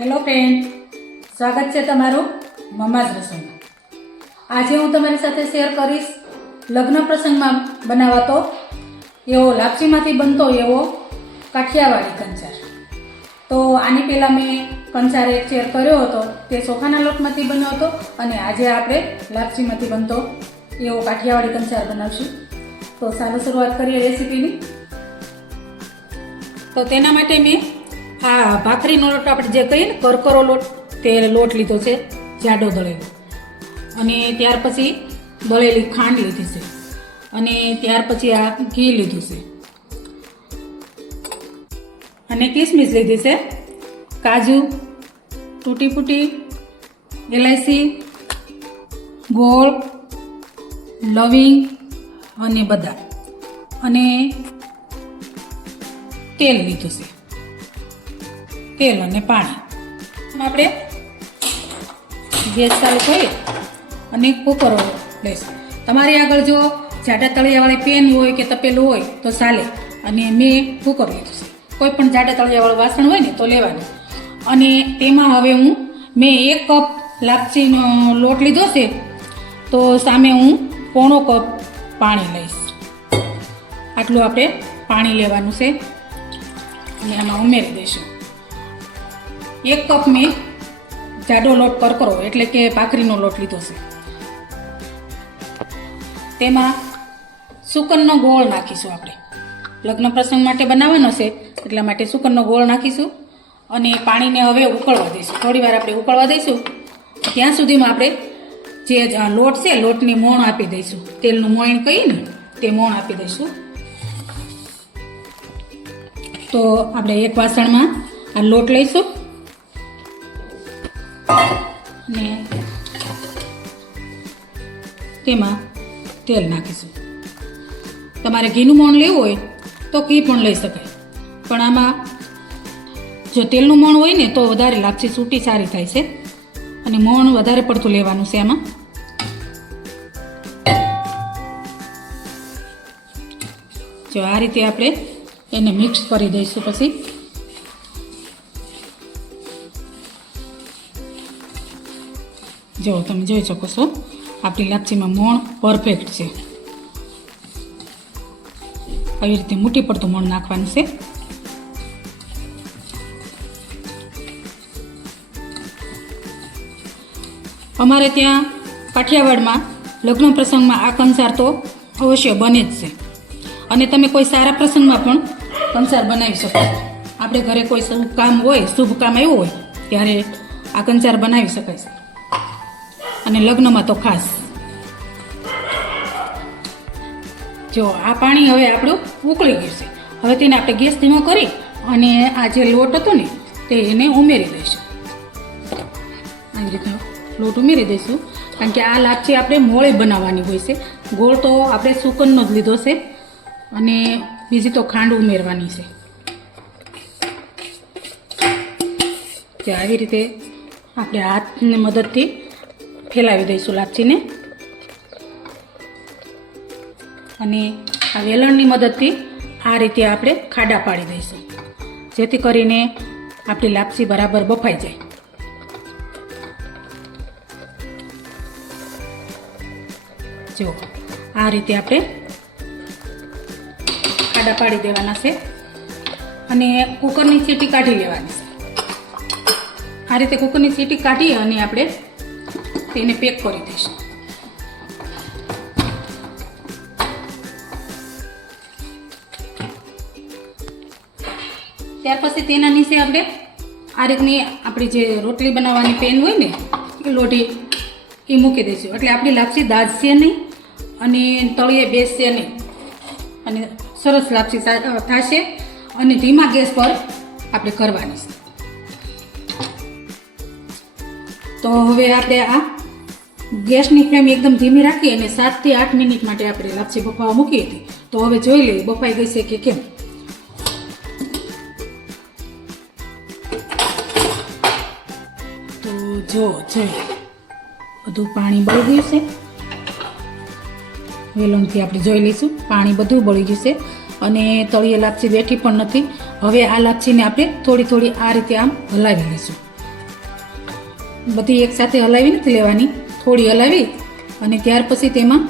Hello friend, સ્વાગત છે તમારું મમ્માઝ રસોઈમાં। આજે હું તમારી સાથે શેર કરીશ લગ્ન પ્રસંગમાં બનાવાતો એવો લાપસીમાંથી બનતો એવો કાઠિયાવાડી કંચાર। તો આની પહેલાં મેં કંચાર એક શેર કર્યો હતો, તે ચોખાના લોટમાંથી બન્યો હતો, અને આજે આપણે લાપસીમાંથી બનતો એવો કાઠિયાવાડી કંચાર બનાવશું। તો ચાલો શરૂઆત કરીએ રેસીપીની। તો તેના માટે મેં આ ભાખરીનો લોટ આપણે જે કહીએ ને કરકરો લોટ, તે લોટ લીધો છે, જાડો દળેલો, અને ત્યાર પછી દળેલી ખાંડ લીધી છે, અને ત્યાર પછી આ ઘી લીધું છે, અને કિસમિસ લીધી છે, કાજુ, તૂટી ફૂટી, એલાયચી, ગોળ, લવિંગ અને બદામ, અને તેલ લીધું છે, તેલ અને પાણી। આપણે ગેસ ચાલુ કરી અને કુકર લઈશું। તમારી આગળ જો જાડા તળિયાવાળી પેન હોય કે તપેલું હોય તો ચાલે, અને મેં કુકર લીધું છે। કોઈ પણ જાડા તળિયાવાળું વાસણ હોય ને તો લેવાનું। અને તેમાં હવે મેં 1 કપ લાપસીનો લોટ લીધો છે, તો સામે હું પોણો કપ પાણી લઈશ। આટલું આપણે પાણી લેવાનું છે અને આમાં ઉમેરી દઈશું। 1 કપ મેં જાડો લોટ કરકરો એટલે કે ભાખરીનો લોટ લીધો છે, તેમાં સુકનનો ગોળ નાખીશું। આપણે લગ્ન પ્રસંગ માટે બનાવવાનો છે એટલા માટે સુકનનો ગોળ નાખીશું, અને પાણીને હવે ઉકળવા દઈશું। થોડી વાર આપણે ઉકળવા દઈશું, ત્યાં સુધીમાં આપણે જે લોટ છે લોટની મોણ આપી દઈશું। તેલનું મોણ કહીએ ને તે મોણ આપી દઈશું। તો આપણે એક વાસણમાં આ લોટ લઈશું અને તેમાં તેલ નાખીશું। તમારે ઘીનું મોણ લેવું હોય તો ઘી પણ લઈ શકાય, પણ આમાં જો તેલનું મોણ હોય ને તો વધારે લાપસી સૂટી સારી થાય છે, અને મોણ વધારે પડતું લેવાનું છે આમાં। જો આ રીતે આપણે એને મિક્સ કરી દઈશું। પછી જો તમે જોઈ શકો છો આપણી લાપસીમાં મોણ પરફેક્ટ છે। આવી રીતે મુઠ્ઠી પડતું મોણ નાખવાનું છે। અમારે ત્યાં કાઠિયાવાડમાં લગ્ન પ્રસંગમાં આ કંસાર તો અવશ્ય બને જ છે, અને તમે કોઈ સારા પ્રસંગમાં પણ કંસાર બનાવી શકો। આપણે ઘરે કોઈ શુભ કામ હોય, શુભ કામ આવ્યું હોય ત્યારે આ કંસાર બનાવી શકાય છે, અને લગ્નમાં તો ખાસ। જો આ પાણી હવે આપણું ઉકળી ગયું છે, હવે તેને આપણે ગેસ ધીમો કરી અને આ જે લોટ હતો ને તે એને ઉમેરી દઈશું। આવી રીતે લોટ ઉમેરી દઈશું, કારણ કે આ લાપસી આપણે મોળી બનાવવાની હોય છે। ગોળ તો આપણે સુકનનો જ લીધો છે, અને બીજી તો ખાંડ ઉમેરવાની છે। જે આવી રીતે આપણે હાથની મદદથી ફેલાવી દઈશું લાપસીને, અને આ વેલણની મદદથી આ રીતે આપણે ખાડા પાડી દઈશું, જેથી કરીને આપણી લાપસી બરાબર બફાઈ જાય। જો આ રીતે આપણે ખાડા પાડી દેવાના છે, અને કુકરની સીટી કાઢી લેવાની છે। આ રીતે કુકરની સીટી કાઢી અને આપણે તેને પેક કરી દઈશું। ત્યાર પછી તેના નીચે આપણે આ રીતની આપણી જે રોટલી બનાવવાની પેન હોય ને એ લોઢી એ મૂકી દઈશું, એટલે આપણી લાપસી દાઝશે નહીં અને તળિયે બેસશે નહીં, અને સરસ લાપસી થશે, અને ધીમા ગેસ પર આપણે કરવાની છે। તો હવે આપણે આ ગેસની ફ્લેમ એકદમ ધીમી રાખી અને 7 થી 8 મિનિટ માટે આપણે લાપસી બફાવા મૂકી હતી। તો હવે જોઈ લઈએ બફાઈ ગઈ છે કે કેમ। તો જો બધું પાણી બળી ગયું છે, વેલણથી આપણે જોઈ લઈશું પાણી બધું બળી ગયું છે, અને તળિયે લાપસી બેઠી પણ નથી। હવે આ લાપસીને આપણે થોડી થોડી આ રીતે આમ હલાવી લઈશું, બધી એકસાથે હલાવી નથી લેવાની, થોડી હલાવી અને ત્યાર પછી તેમાં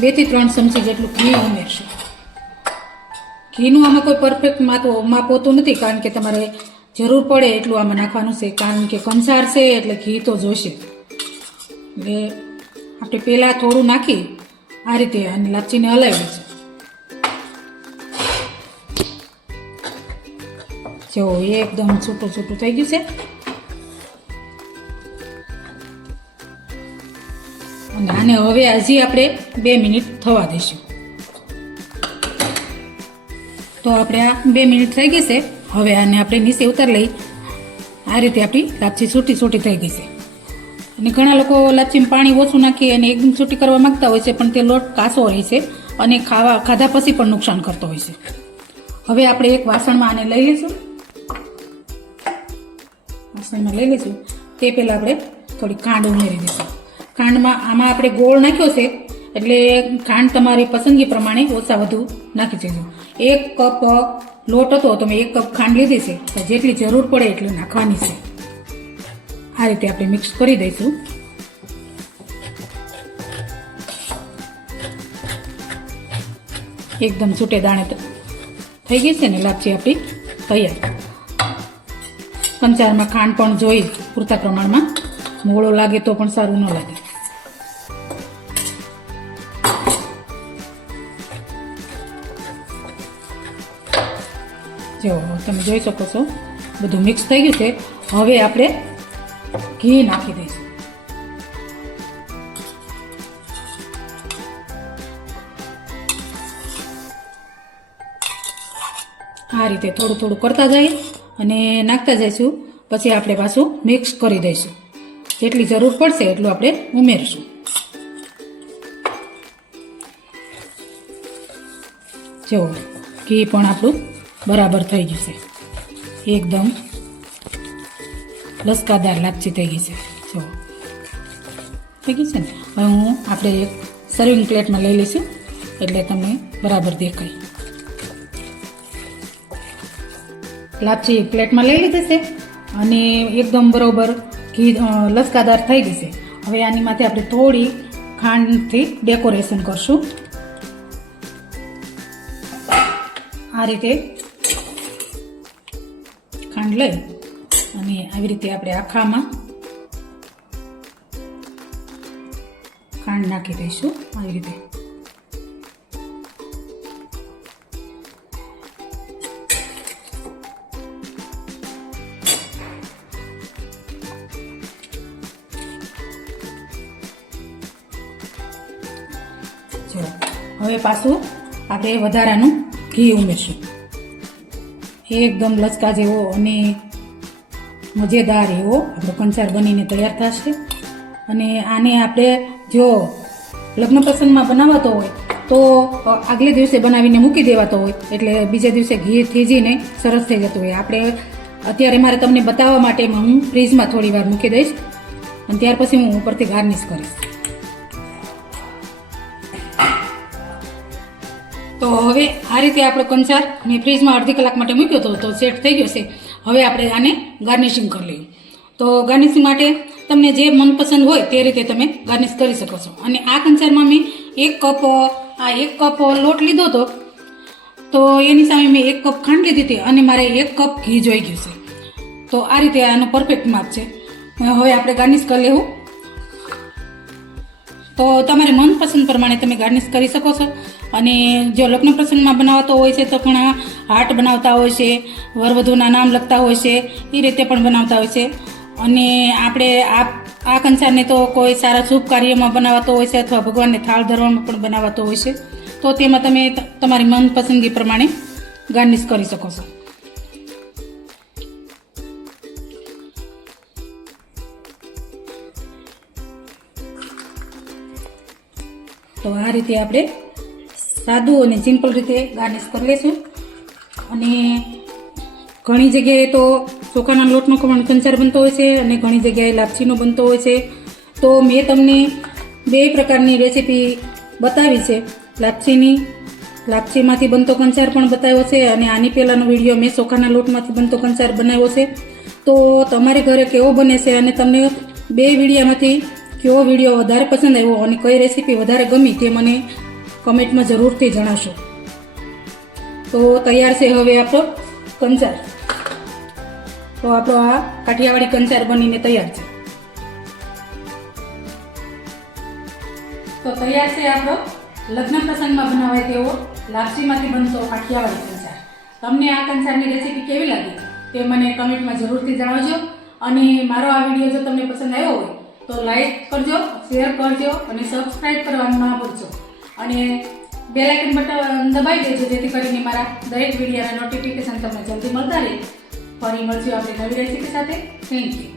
2 થી 3 ચમચી જેટલું ઘી ઉમેરશું. ઘીનું આમાં કોઈ પરફેક્ટ માપ હોતું નથી, કારણ કે તમારે જરૂર પડે એટલું આમાં નાખવાનું છે, કારણ કે કંસાર છે એટલે ઘી તો જોઈશે. એટલે આપણે પહેલાં થોડું નાખી આ રીતે અને લાપસીને હલાવી લઈશું. જો એકદમ છૂટું છૂટું થઈ ગયું છે. અને આને હવે હજી આપણે 2 મિનિટ થવા દઈશું. તો આપણે આ 2 મિનિટ થઈ ગઈ છે. હવે આને આપણે નીચે ઉતાર લઈ. આ રીતે આપણી લાપસી છૂટી છૂટી થઈ ગઈ છે. અને ઘણા લોકો લાપસીમાં પાણી ઓછું નાખી અને એકદમ છૂટી કરવા માંગતા હોય છે, પણ તે લોટ કાસો રહે છે અને ખાધા પછી પણ નુકસાન કરતો હોય છે. હવે આપણે એક વાસણમાં આને લઈ લઈશું. વાસણમાં લઈ લઈશું તે પહેલાં આપણે થોડી ખાંડ ઉમેરી દઈશું. ખાંડમાં આમાં આપણે ગોળ નાખ્યો છે એટલે ખાંડ તમારી પસંદગી પ્રમાણે ઓછા વધુ નાખી દેજો. 1 કપ લોટ હતો તો મેં 1 કપ ખાંડ લીધી છે, તો જેટલી જરૂર પડે એટલી નાખવાની છે. આ રીતે આપણે મિક્સ કરી દઈશું. એકદમ છૂટે દાણે થઈ ગઈ છે ને લાપસી આપણી તૈયાર. કંચારમાં ખાંડ પણ જોઈ પૂરતા પ્રમાણમાં, મોળો લાગે તો પણ સારું ન લાગે. જો તમે જોઈ શકો છો બધું મિક્સ થઈ ગયું છે. હવે આપણે ઘી નાખી દઈશું. આ રીતે થોડું થોડું કરતા જઈએ અને નાખતા જઈશું. પછી આપણે પાછું મિક્સ કરી દઈશું. જેટલી જરૂર પડશે એટલું આપણે ઉમેરીશું. જો ઘી પણ આપણું બરાબર થઈ ગયું છે. એકદમ લસકાદાર લાપસી થઈ ગઈ છે. જો થઈ ગઈ છે ને. હવે આપણે એક સર્વિંગ પ્લેટમાં લઈ લઈશું એટલે તમને બરાબર દેખાય. લાપસી પ્લેટમાં લઈ લીધી છે અને એકદમ બરોબર ઘી લસકાદાર થઈ ગઈ છે. હવે આની માથે આપણે થોડી ખાંડથી ડેકોરેશન કરશું. આ રીતે ખાંડ લઈ અને આવી રીતે આપણે આખામાં ખાંડ નાખી દઈશું. આવી રીતે હવે પાછું આપણે વધારાનું ઘી ઉમેરશું. એકદમ લચકા જેવો અને મજેદાર એવો આપણો કંચાર બનીને તૈયાર થશે. અને આને આપણે જો લગ્ન પ્રસંગમાં બનાવાતો હોય તો આગલે દિવસે બનાવીને મૂકી દેવાતો હોય એટલે બીજા દિવસે ઘી થીજીને સરસ થઈ જતું હોય. આપણે અત્યારે મારે તમને બતાવવા માટે હું ફ્રીજમાં થોડી વાર મૂકી દઈશ અને ત્યાર પછી હું ઉપરથી ગાર્નિશ કરીશ. તો હવે આ રીતે આપણો કંચાર મેં ફ્રીજમાં અડધી કલાક માટે મૂક્યો હતો તો સેટ થઈ ગયો છે. હવે આપણે આને ગાર્નિશિંગ કરી લઈએ. તો ગાર્નિશિંગ માટે તમને જે મનપસંદ હોય તે રીતે તમે ગાર્નિશ કરી શકો છો. અને આ કંચારમાં મેં 1 કપ લોટ લીધો હતો તો એની સામે મેં 1 કપ ખાંડ લીધી હતી અને મારે 1 કપ ઘી જોઈ ગયું છે. તો આ રીતે આનું પરફેક્ટ માપ છે. હવે આપણે ગાર્નિશ કરી લેવું. તો તમારે મનપસંદ પ્રમાણે તમે ગાર્નિશ કરી શકો છો. અને જો લગ્ન પ્રસંગમાં બનાવતો હોય છે તો ઘણા હાર્ટ બનાવતા હોય છે, વરવધુના નામ લખતા હોય છે, એ રીતે પણ બનાવતા હોય છે. અને આપણે આ કંચારને તો કોઈ સારા શુભ કાર્યમાં બનાવતો હોય છે અથવા ભગવાનને થાળ ધરવામાં પણ બનાવતો હોય છે. તો તેમાં તમે તમારી મનપસંદગી પ્રમાણે ગાર્નિશ કરી શકો છો. તો આ રીતે આપણે સાદું અને સિમ્પલ રીતે ગાર્નિશ કરી લઈશું. અને ઘણી જગ્યાએ તો ચોખાના લોટનો પણ કંચાર બનતો હોય છે અને ઘણી જગ્યાએ લાપસીનો બનતો હોય છે. તો મેં તમને 2 પ્રકારની રેસીપી બતાવી છે. લાપસીમાંથી બનતો કંચાર પણ બતાવ્યો છે અને આની પહેલાંનો વિડીયો મેં ચોખાના લોટમાંથી બનતો કંચાર બનાવ્યો છે. તો તમારી ઘરે કેવો બને છે અને તમને બે વિડીયોમાંથી કેવો વિડીયો વધારે પસંદ આવ્યો અને કઈ રેસીપી વધારે ગમી તે મને કમેન્ટમાં જરૂરથી જણાવશો. તો તૈયાર છે હવે આપણો કંચાર. તો આપણો આ કાઠિયાવાડી કંચાર બનીને તૈયાર છે. તો તૈયાર છે આપણો લગ્ન પ્રસંગમાં બનાવાય તેવો લાપસીમાંથી બનતો કાઠિયાવાડી કંચાર. તમને આ કંચારની રેસીપી કેવી લાગી તે મને કમેન્ટમાં જરૂરથી જણાવજો. અને મારો આ વિડીયો જો તમને પસંદ આવ્યો હોય તો લાઈક કરજો, શેર કરજો અને સબસ્ક્રાઈબ કરવાનું ના ભૂલશો. અને બેલ આઇકન બટન દબાવી દેજો જેથી કરીને મારા દરેક વિડીયોના નોટિફિકેશન તમને જલ્દી મળતા રહે. ફરી મળશું આપણે નવી રેસીપી સાથે. Thank you.